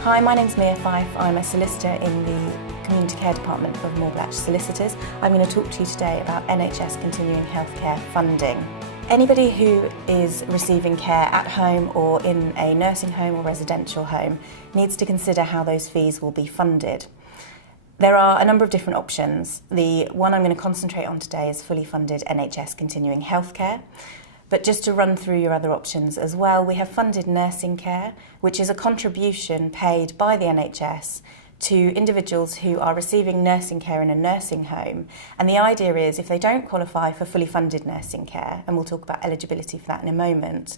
Hi, my name's Mea Fyfe. I'm a solicitor in the Community Care Department of Moreblatch Solicitors. I'm going to talk to you today about NHS continuing healthcare funding. Anybody who is receiving care at home or in a nursing home or residential home needs to consider how those fees will be funded. There are a number of different options. The one I'm going to concentrate on today is fully funded NHS continuing healthcare. But just to run through your other options as well, we have funded nursing care, which is a contribution paid by the NHS to individuals who are receiving nursing care in a nursing home. And the idea is if they don't qualify for fully funded nursing care, and we'll talk about eligibility for that in a moment,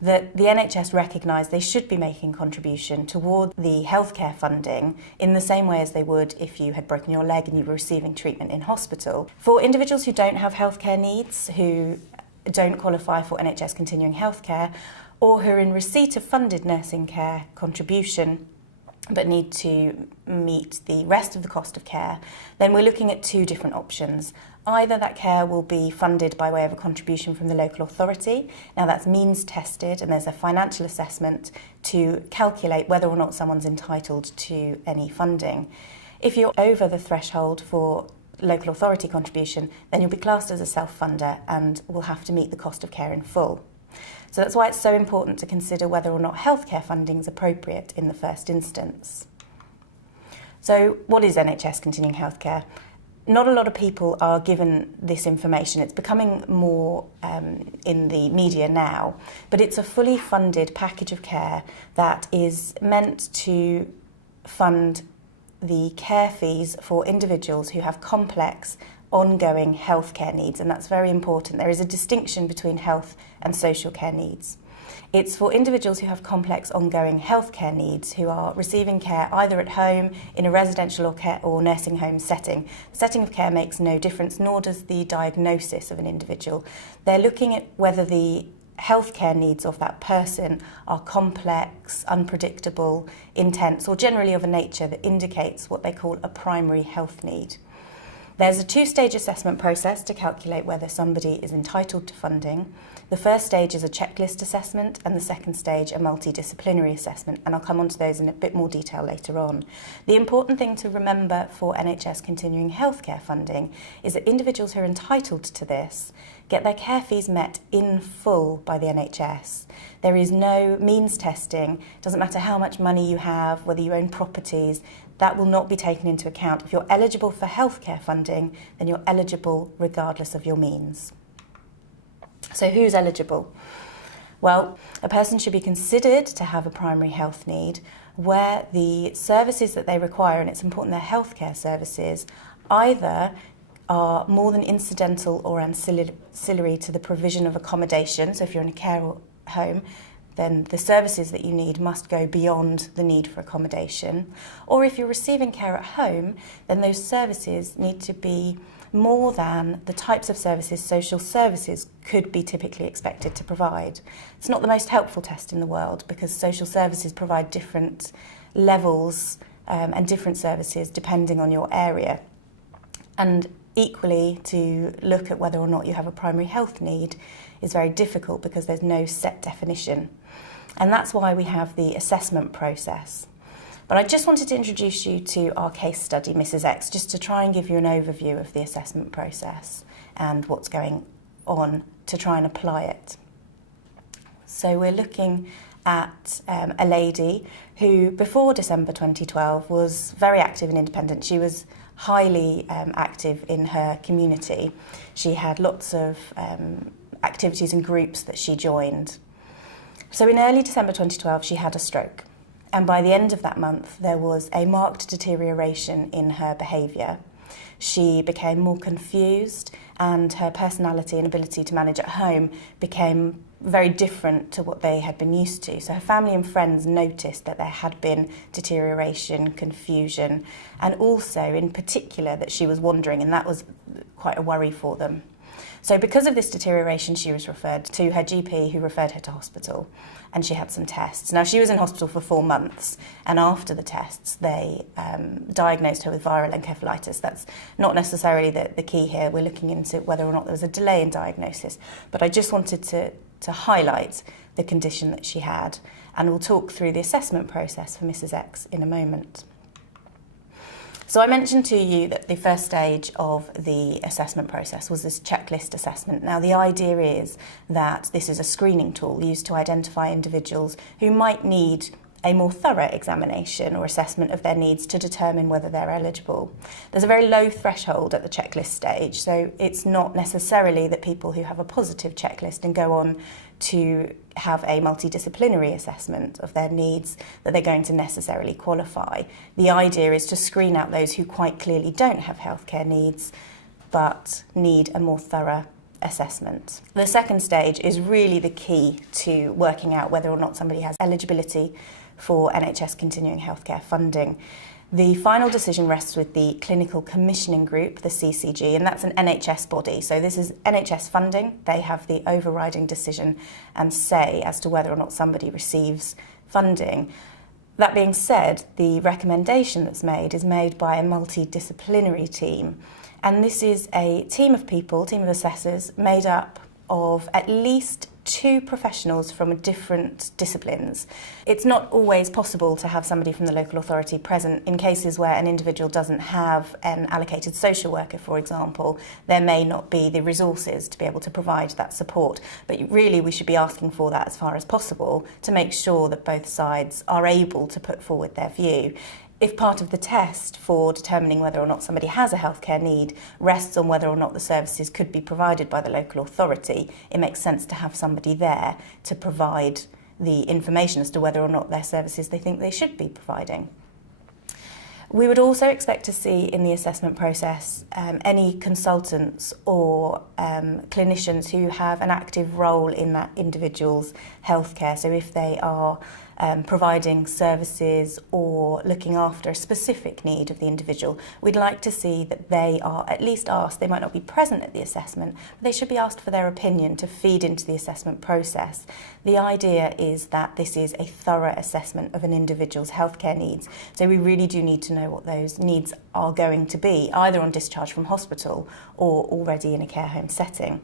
that the NHS recognise they should be making contribution toward the healthcare funding in the same way as they would if you had broken your leg and you were receiving treatment in hospital. For individuals who don't have healthcare needs, who don't qualify for NHS continuing healthcare, or who are in receipt of funded nursing care contribution but need to meet the rest of the cost of care, then we're looking at two different options. Either that care will be funded by way of a contribution from the local authority. Now that's means tested and there's a financial assessment to calculate whether or not someone's entitled to any funding. If you're over the threshold for local authority contribution, then you'll be classed as a self-funder and will have to meet the cost of care in full. So that's why it's so important to consider whether or not healthcare funding is appropriate in the first instance. So what is NHS continuing healthcare? Not a lot of people are given this information. It's becoming more in the media now, but it's a fully funded package of care that is meant to fund the care fees for individuals who have complex, ongoing healthcare needs, and that's very important. There is a distinction between health and social care needs. It's for individuals who have complex, ongoing healthcare needs who are receiving care either at home, in a residential or nursing home setting. The setting of care makes no difference, nor does the diagnosis of an individual. They're looking at whether the healthcare needs of that person are complex, unpredictable, intense, or generally of a nature that indicates what they call a primary health need. There's a two-stage assessment process to calculate whether somebody is entitled to funding. The first stage is a checklist assessment and the second stage a multidisciplinary assessment, and I'll come on to those in a bit more detail later on. The important thing to remember for NHS continuing healthcare funding is that individuals who are entitled to this get their care fees met in full by the NHS. There is no means testing. It doesn't matter how much money you have, whether you own properties, that will not be taken into account. If you're eligible for healthcare funding, then you're eligible regardless of your means. So who's eligible? Well, a person should be considered to have a primary health need where the services that they require, and it's important they're healthcare services, either are more than incidental or ancillary to the provision of accommodation. So if you're in a care home, then the services that you need must go beyond the need for accommodation. Or if you're receiving care at home, then those services need to be more than the types of services social services could be typically expected to provide. It's not the most helpful test in the world because social services provide different levels and different services depending on your area. And equally, to look at whether or not you have a primary health need is very difficult because there's no set definition. And that's why we have the assessment process. But I just wanted to introduce you to our case study, Mrs. X, just to try and give you an overview of the assessment process and what's going on to try and apply it. So we're looking at a lady who, before December 2012, was very active and independent. She was highly active in her community. She had lots of activities and groups that she joined. So in early December 2012, she had a stroke. And by the end of that month, there was a marked deterioration in her behaviour. She became more confused and her personality and ability to manage at home became very different to what they had been used to. So her family and friends noticed that there had been deterioration, confusion, and also in particular that she was wandering, and that was quite a worry for them. So because of this deterioration, she was referred to her GP, who referred her to hospital, and she had some tests. Now, she was in hospital for 4 months, and after the tests, they diagnosed her with viral encephalitis. That's not necessarily the key here. We're looking into whether or not there was a delay in diagnosis, but I just wanted to highlight the condition that she had and we'll talk through the assessment process for Mrs X in a moment. So I mentioned to you that the first stage of the assessment process was this checklist assessment. Now the idea is that this is a screening tool used to identify individuals who might need a more thorough examination or assessment of their needs to determine whether they're eligible. There's a very low threshold at the checklist stage, so it's not necessarily that people who have a positive checklist and go on to have a multidisciplinary assessment of their needs that they're going to necessarily qualify. The idea is to screen out those who quite clearly don't have healthcare needs but need a more thorough assessment. The second stage is really the key to working out whether or not somebody has eligibility for NHS continuing healthcare funding. The final decision rests with the Clinical Commissioning Group, the CCG, and that's an NHS body. So this is NHS funding. They have the overriding decision and say as to whether or not somebody receives funding. That being said, the recommendation that's made is made by a multidisciplinary team. And this is a team of people, team of assessors, made up of at least 2 professionals from different disciplines. It's not always possible to have somebody from the local authority present in cases where an individual doesn't have an allocated social worker, for example. There may not be the resources to be able to provide that support, but really we should be asking for that as far as possible to make sure that both sides are able to put forward their view. If part of the test for determining whether or not somebody has a healthcare need rests on whether or not the services could be provided by the local authority, it makes sense to have somebody there to provide the information as to whether or not their services they think they should be providing. We would also expect to see in the assessment process any consultants or clinicians who have an active role in that individual's healthcare. So if they are providing services or looking after a specific need of the individual, we'd like to see that they are at least asked. They might not be present at the assessment, but they should be asked for their opinion to feed into the assessment process. The idea is that this is a thorough assessment of an individual's healthcare needs, so we really do need to know what those needs are going to be, either on discharge from hospital or already in a care home setting.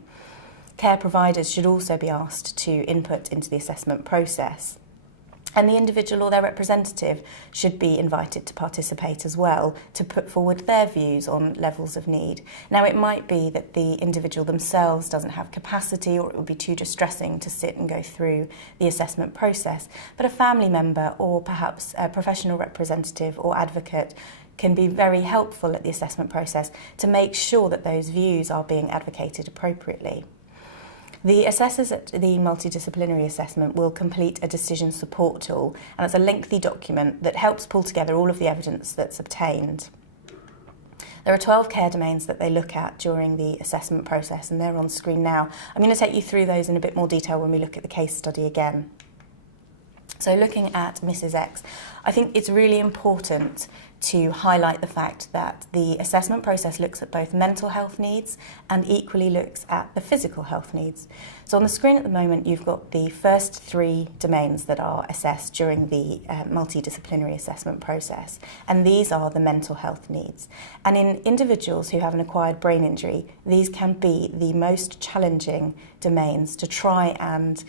Care providers should also be asked to input into the assessment process. And the individual or their representative should be invited to participate as well, to put forward their views on levels of need. Now, it might be that the individual themselves doesn't have capacity, or it would be too distressing to sit and go through the assessment process, but a family member or perhaps a professional representative or advocate can be very helpful at the assessment process to make sure that those views are being advocated appropriately. The assessors at the multidisciplinary assessment will complete a decision support tool, and it's a lengthy document that helps pull together all of the evidence that's obtained. There are 12 care domains that they look at during the assessment process, and they're on screen now. I'm going to take you through those in a bit more detail when we look at the case study again. So looking at Mrs X, I think it's really important to highlight the fact that the assessment process looks at both mental health needs and equally looks at the physical health needs. So on the screen at the moment you've got the first 3 domains that are assessed during the multidisciplinary assessment process, and these are the mental health needs. And in individuals who have an acquired brain injury, these can be the most challenging domains to try and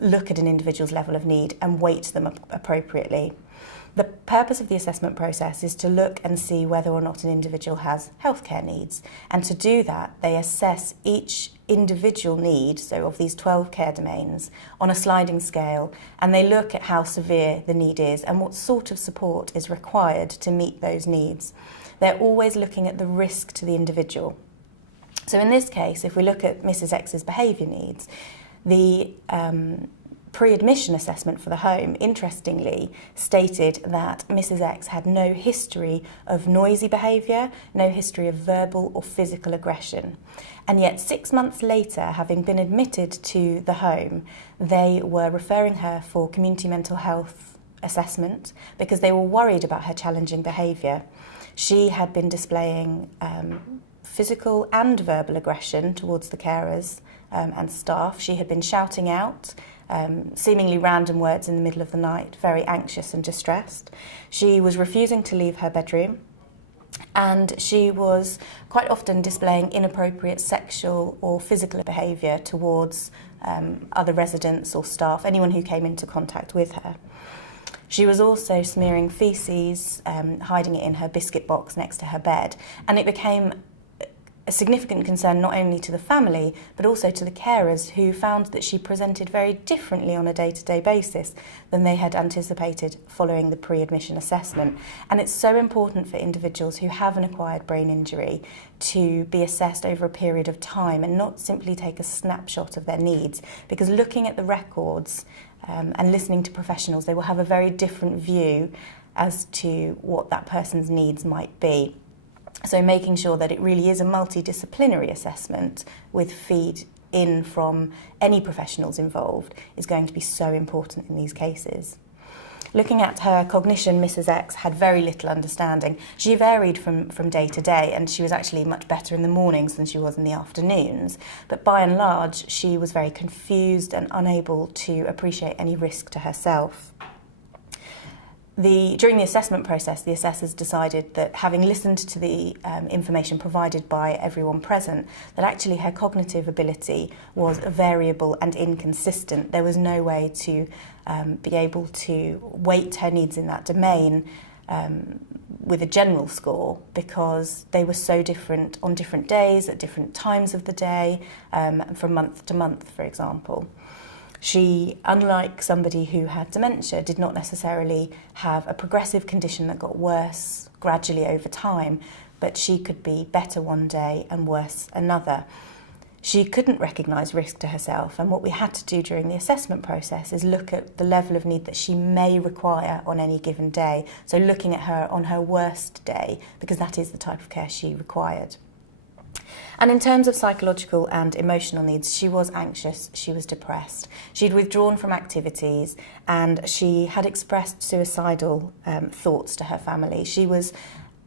look at an individual's level of need and weight them appropriately. The purpose of the assessment process is to look and see whether or not an individual has healthcare needs, and to do that they assess each individual need, so of these 12 care domains, on a sliding scale, and they look at how severe the need is and what sort of support is required to meet those needs. They're always looking at the risk to the individual. So in this case, if we look at Mrs X's behaviour needs, the pre-admission assessment for the home, interestingly, stated that Mrs X had no history of noisy behaviour, no history of verbal or physical aggression. And yet 6 months later, having been admitted to the home, they were referring her for community mental health assessment because they were worried about her challenging behaviour. She had been displaying physical and verbal aggression towards the carers and staff. She had been shouting out seemingly random words in the middle of the night, very anxious and distressed. She was refusing to leave her bedroom, And she was quite often displaying inappropriate sexual or physical behaviour towards other residents or staff, anyone who came into contact with her. She was also smearing faeces, hiding it in her biscuit box next to her bed, and it became a significant concern not only to the family but also to the carers, who found that she presented very differently on a day-to-day basis than they had anticipated following the pre-admission assessment. And it's so important for individuals who have an acquired brain injury to be assessed over a period of time and not simply take a snapshot of their needs, because looking at the records and listening to professionals, they will have a very different view as to what that person's needs might be. So making sure that it really is a multidisciplinary assessment with feed in from any professionals involved is going to be so important in these cases. Looking at her cognition, Mrs. X had very little understanding. She varied from day to day, and she was actually much better in the mornings than she was in the afternoons. But by and large, she was very confused and unable to appreciate any risk to herself. During the assessment process, the assessors decided that, having listened to the information provided by everyone present, that actually her cognitive ability was variable and inconsistent. There was no way to be able to weight her needs in that domain with a general score, because they were so different on different days, at different times of the day, from month to month, for example. She, unlike somebody who had dementia, did not necessarily have a progressive condition that got worse gradually over time, but she could be better one day and worse another. She couldn't recognise risk to herself, and what we had to do during the assessment process is look at the level of need that she may require on any given day, so looking at her on her worst day, because that is the type of care she required. And in terms of psychological and emotional needs, she was anxious, she was depressed. She'd withdrawn from activities, and she had expressed suicidal thoughts to her family. She was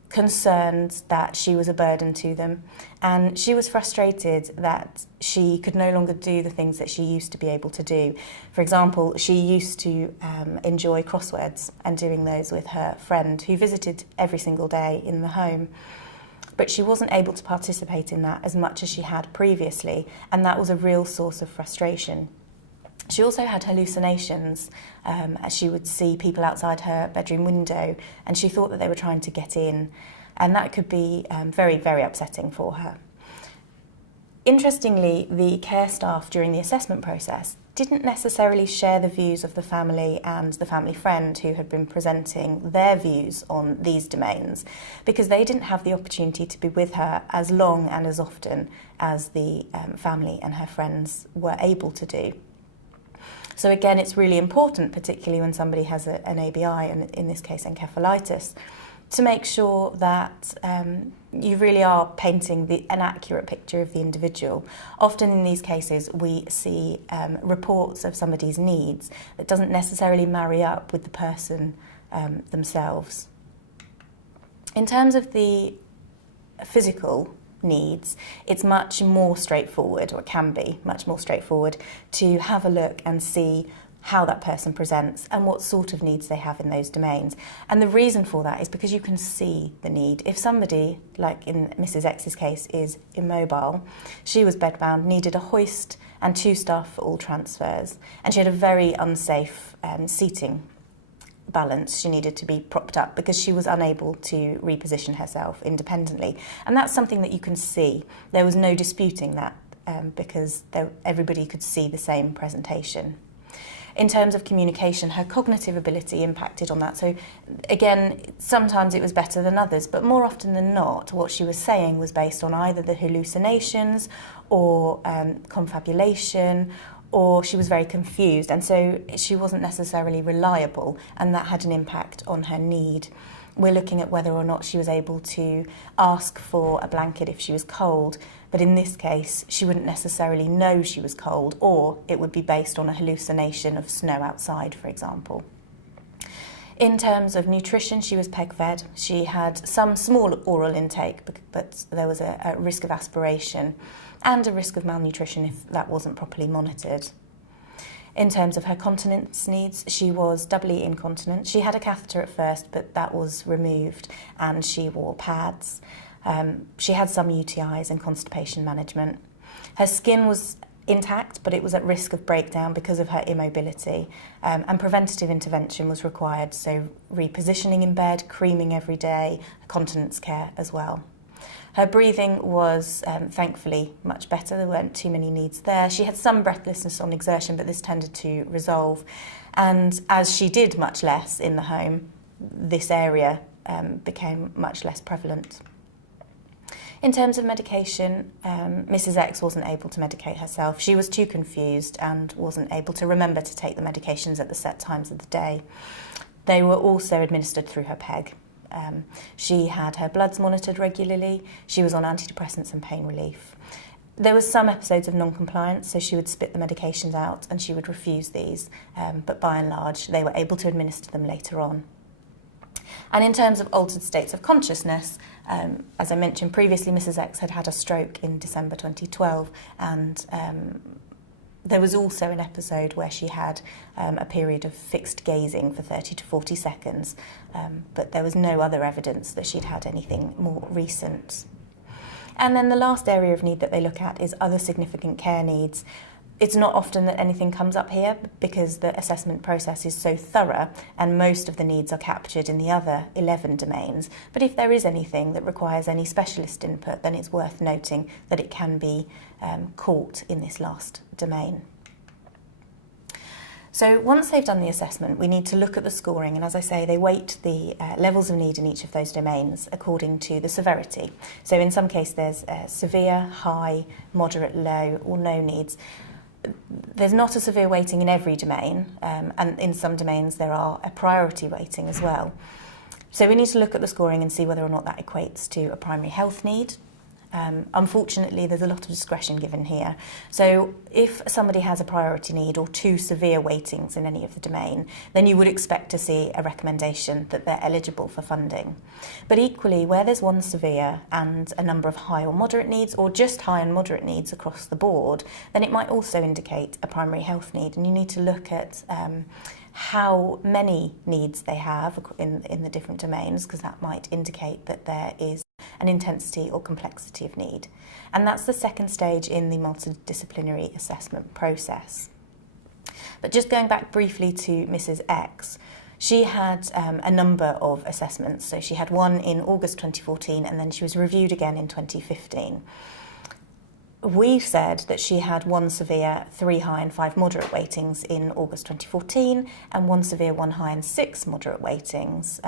concerned that she was a burden to them, and she was frustrated that she could no longer do the things that she used to be able to do. For example, she used to enjoy crosswords and doing those with her friend who visited every single day in the home. But she wasn't able to participate in that as much as she had previously, and that was a real source of frustration. She also had hallucinations, as she would see people outside her bedroom window, and she thought that they were trying to get in, and that could be very, very upsetting for her. Interestingly, the care staff during the assessment process didn't necessarily share the views of the family and the family friend who had been presenting their views on these domains, because they didn't have the opportunity to be with her as long and as often as the family and her friends were able to do. So again, it's really important, particularly when somebody has an ABI, and in this case encephalitis, to make sure that you really are painting an accurate picture of the individual. Often in these cases we see reports of somebody's needs that doesn't necessarily marry up with the person themselves. In terms of the physical needs, it's much more straightforward, or it can be much more straightforward, to have a look and see how that person presents and what sort of needs they have in those domains. And the reason for that is because you can see the need. If somebody, like in Mrs. X's case, is immobile, she was bedbound, needed a hoist and 2 staff for all transfers, and she had a very unsafe seating balance. She needed to be propped up because she was unable to reposition herself independently. And that's something that you can see. There was no disputing that because everybody could see the same presentation. In terms of communication, her cognitive ability impacted on that. So again, sometimes it was better than others, but more often than not, what she was saying was based on either the hallucinations or confabulation, or she was very confused, and so she wasn't necessarily reliable, and that had an impact on her need. We're looking at whether or not she was able to ask for a blanket if she was cold, but in this case she wouldn't necessarily know she was cold, or it would be based on a hallucination of snow outside, for example. In terms of nutrition, she was peg-fed. She had some small oral intake, but there was a risk of aspiration and a risk of malnutrition if that wasn't properly monitored. In terms of her continence needs, she was doubly incontinent. She had a catheter at first, but that was removed, and she wore pads. She had some UTIs and constipation management. Her skin was intact, but it was at risk of breakdown because of her immobility, and preventative intervention was required, so repositioning in bed, creaming every day, continence care as well. Her breathing was thankfully much better. There weren't too many needs there. She had some breathlessness on exertion, but this tended to resolve. And as she did much less in the home, this area became much less prevalent. In terms of medication, Mrs. X wasn't able to medicate herself. She was too confused and wasn't able to remember to take the medications at the set times of the day. They were also administered through her PEG. She had her bloods monitored regularly. She was on antidepressants and pain relief. There was some episodes of non-compliance, so she would spit the medications out and she would refuse these, but by and large they were able to administer them later on. And in terms of altered states of consciousness, as I mentioned previously, Mrs. X had had a stroke in December 2012, and there was also an episode where she had a period of fixed gazing for 30 to 40 seconds, but there was no other evidence that she'd had anything more recent. And then the last area of need that they look at is other significant care needs. It's not often that anything comes up here because the assessment process is so thorough and most of the needs are captured in the other 11 domains. But if there is anything that requires any specialist input, then it's worth noting that it can be caught in this last domain. So once they've done the assessment, we need to look at the scoring, and as I say, they weight the levels of need in each of those domains according to the severity. So in some cases there's severe, high, moderate, low or no needs. There's not a severe weighting in every domain, and in some domains there are a priority weighting as well. So we need to look at the scoring and see whether or not that equates to a primary health need. Unfortunately, there's a lot of discretion given here. So if somebody has a priority need or two severe weightings in any of the domain, then you would expect to see a recommendation that they're eligible for funding. But equally, where there's one severe and a number of high or moderate needs, or just high and moderate needs across the board, then it might also indicate a primary health need, and you need to look at how many needs they have in the different domains, because that might indicate that there is an intensity or complexity of need. And that's the second stage in the multidisciplinary assessment process. But just going back briefly to Mrs. X, she had a number of assessments. So she had one in August 2014 and then she was reviewed again in 2015. We said that she had one severe, 3 high and 5 moderate weightings in August 2014 and 1 severe, 1 high and 6 moderate weightings,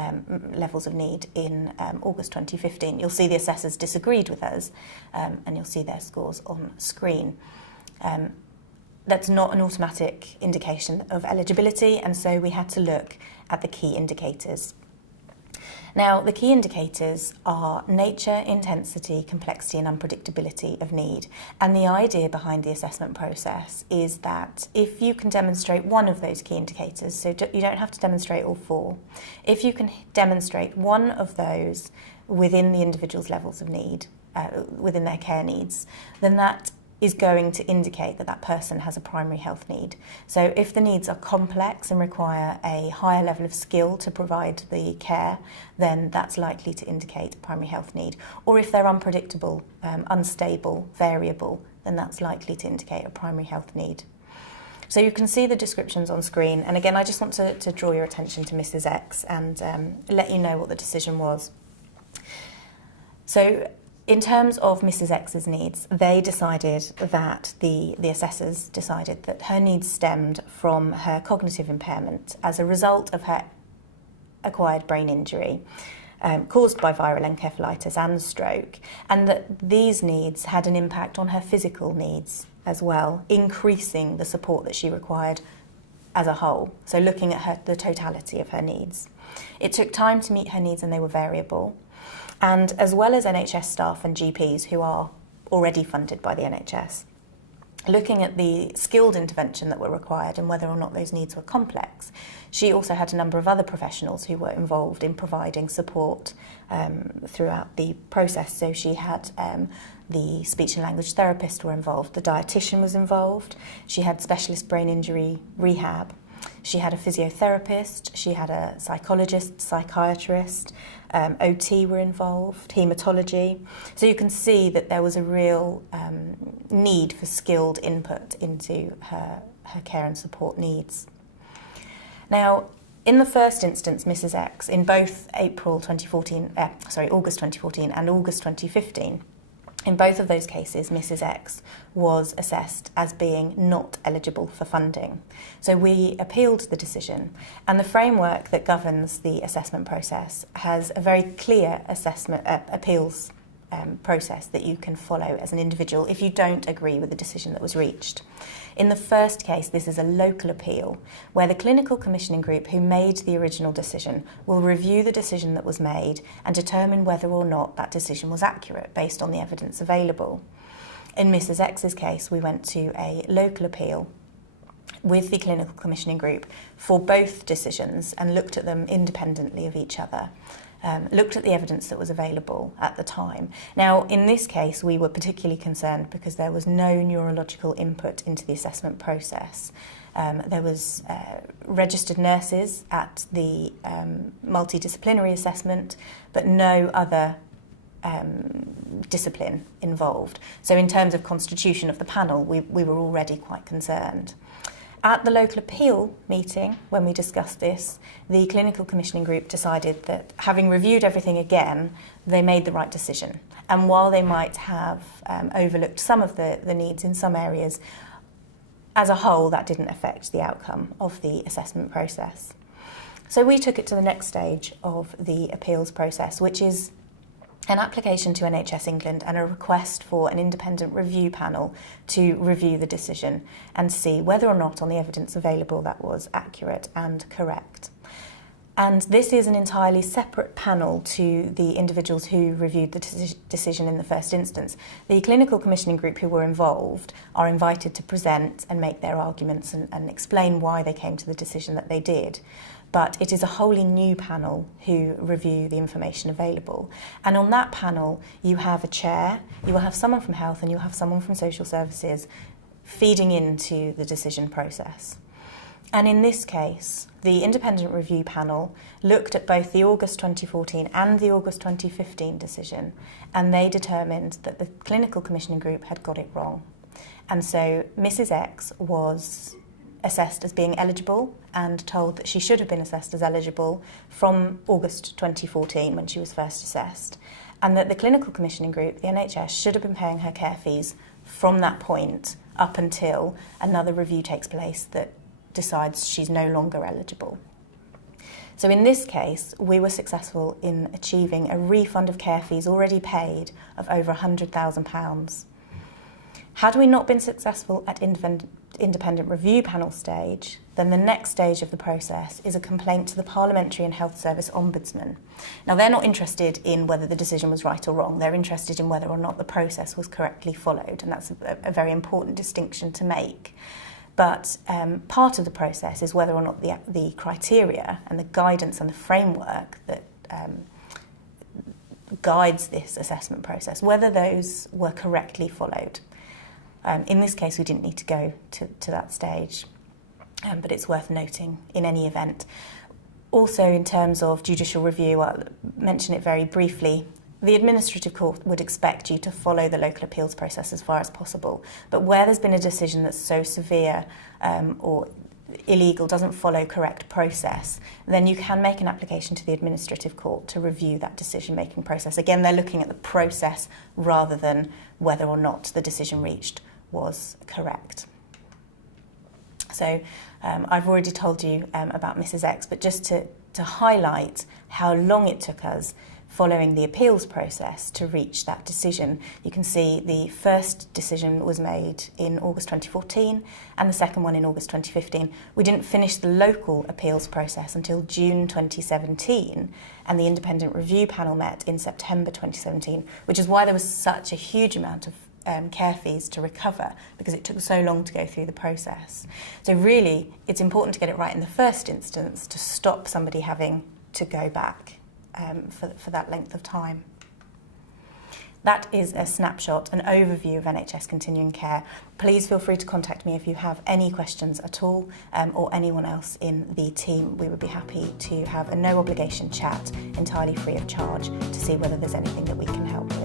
levels of need in August 2015. You'll see the assessors disagreed with us and you'll see their scores on screen. That's not an automatic indication of eligibility, and so we had to look at the key indicators. Now, the key indicators are nature, intensity, complexity and unpredictability of need. And the idea behind the assessment process is that if you can demonstrate one of those key indicators, so you don't have to demonstrate all 4, if you can demonstrate one of those within the individual's levels of need, within their care needs, then that is going to indicate that that person has a primary health need. So if the needs are complex and require a higher level of skill to provide the care, then that's likely to indicate a primary health need. Or if they're unpredictable, unstable, variable, then that's likely to indicate a primary health need. So you can see the descriptions on screen. And again, I just want to draw your attention to Mrs. X and let you know what the decision was. So in terms of Mrs. X's needs, they decided that, the assessors decided that her needs stemmed from her cognitive impairment as a result of her acquired brain injury caused by viral encephalitis and stroke, and that these needs had an impact on her physical needs as well, increasing the support that she required as a whole, so looking at the totality of her needs. It took time to meet her needs and they were variable. And as well as NHS staff and GPs who are already funded by the NHS, looking at the skilled intervention that were required and whether or not those needs were complex. She also had a number of other professionals who were involved in providing support throughout the process. So she had the speech and language therapist were involved, the dietitian was involved, she had specialist brain injury rehab, she had a physiotherapist, she had a psychologist, psychiatrist, OT were involved, haematology. So you can see that there was a real need for skilled input into her care and support needs. Now, in the first instance, Mrs. X, in both August 2014 and August 2015, in both of those cases, Mrs. X was assessed as being not eligible for funding. So we appealed the decision, and the framework that governs the assessment process has a very clear appeals process that you can follow as an individual if you don't agree with the decision that was reached. In the first case, this is a local appeal where the clinical commissioning group who made the original decision will review the decision that was made and determine whether or not that decision was accurate based on the evidence available. In Mrs. X's case, we went to a local appeal with the clinical commissioning group for both decisions and looked at them independently of each other. Looked at the evidence that was available at the time. Now, in this case, we were particularly concerned because there was no neurological input into the assessment process. There was registered nurses at the multidisciplinary assessment, but no other discipline involved. So in terms of constitution of the panel, we were already quite concerned. At the local appeal meeting, when we discussed this, the clinical commissioning group decided that, having reviewed everything again, they made the right decision. And while they might have overlooked some of the needs in some areas, as a whole, that didn't affect the outcome of the assessment process. So we took it to the next stage of the appeals process, which is an application to NHS England and a request for an independent review panel to review the decision and see whether or not on the evidence available that was accurate and correct. And this is an entirely separate panel to the individuals who reviewed the decision in the first instance. The clinical commissioning group who were involved are invited to present and make their arguments and explain why they came to the decision that they did. But it is a wholly new panel who review the information available. And on that panel, you have a chair, you will have someone from health and you'll have someone from social services feeding into the decision process. And in this case, the independent review panel looked at both the August 2014 and the August 2015 decision, and they determined that the clinical commissioning group had got it wrong. And so Mrs. X was assessed as being eligible and told that she should have been assessed as eligible from August 2014 when she was first assessed, and that the clinical commissioning group, the NHS, should have been paying her care fees from that point up until another review takes place that decides she's no longer eligible. So in this case, we were successful in achieving a refund of care fees already paid of over £100,000. Had we not been successful at independent review panel stage, then the next stage of the process is a complaint to the Parliamentary and Health Service Ombudsman. Now, they're not interested in whether the decision was right or wrong. They're interested in whether or not the process was correctly followed, and that's a very important distinction to make. But part of the process is whether or not the criteria and the guidance and the framework that guides this assessment process, whether those were correctly followed. In this case, we didn't need to go to that stage, but it's worth noting in any event. Also, in terms of judicial review, I'll mention it very briefly. The administrative court would expect you to follow the local appeals process as far as possible, but where there's been a decision that's so severe or illegal, doesn't follow correct process, then you can make an application to the administrative court to review that decision-making process. Again, they're looking at the process rather than whether or not the decision reached was correct. So I've already told you about Mrs. X, but just to highlight how long it took us following the appeals process to reach that decision. You can see the first decision was made in August 2014 and the second one in August 2015. We didn't finish the local appeals process until June 2017, and the independent review panel met in September 2017, which is why there was such a huge amount of care fees to recover because it took so long to go through the process. So really, it's important to get it right in the first instance to stop somebody having to go back for that length of time. That is a snapshot, an overview of NHS continuing care. Please feel free to contact me if you have any questions at all, or anyone else in the team. We would be happy to have a no obligation chat entirely free of charge to see whether there's anything that we can help with.